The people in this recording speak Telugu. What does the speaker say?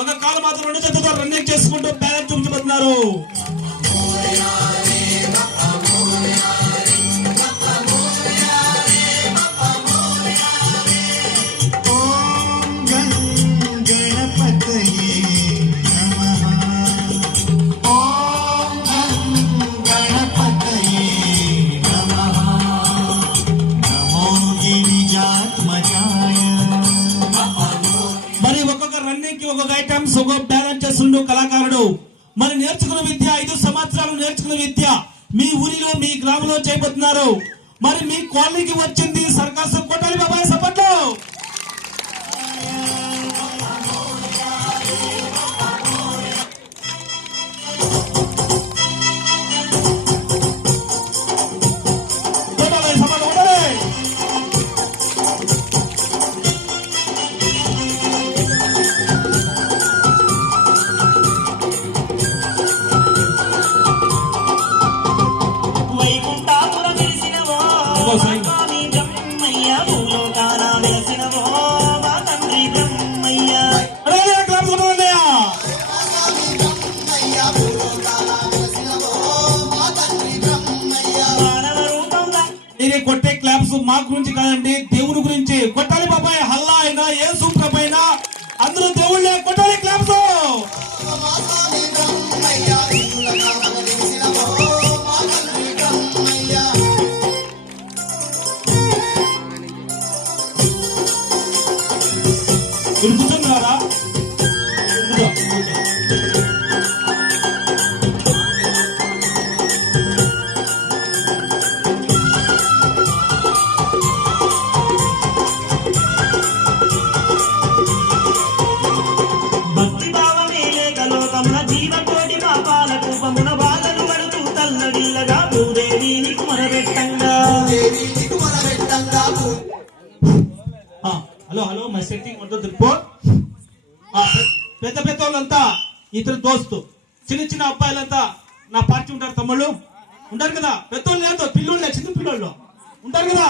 ఒక కాలు మాత్రం రెండు చేతులతో రన్నింగ్ చేసుకుంటూ బ్యాలెన్స్ చూపించబోతున్నారు. మరి ఒక్కొక్క రన్నింగ్ కి ఒక్కొక్క ఐటమ్స్ ఒక్కొక్క బ్యాలెన్స్ చేస్తుండు కళాకారుడు. మరి నేర్చుకున్న విద్య 5 సంవత్సరాలు నేర్చుకున్న విద్య మీ ఊరిలో మీ గ్రామంలో చేయబోతున్నారు. మరి మీ కాలనీకి వచ్చింది సర్కస్ కొట్టాలి బాబాయ్ సపట్లో. కొట్టే క్లాప్స్ మా గురించి కాదండి, దేవుని గురించి కొట్టాలి బాబాయ్. హల్లా అయినా ఏ సూప్రభ అయినా అందరూ దేవుళ్ళే కొట్టాలి క్లాప్స్. కూర్చున్నారా? Hello hello my setting report. పెద్ద పెద్ద వాళ్ళంతా ఇతరు దోస్తు, చిన్న చిన్న అబ్బాయిలంతా నా పార్టీ ఉంటారు. తమ్ముళ్ళు ఉంటారు కదా, పెద్దోళ్ళు లేదు, పిల్లోళ్ళే చిన్న పిల్లోళ్ళు ఉంటారు కదా.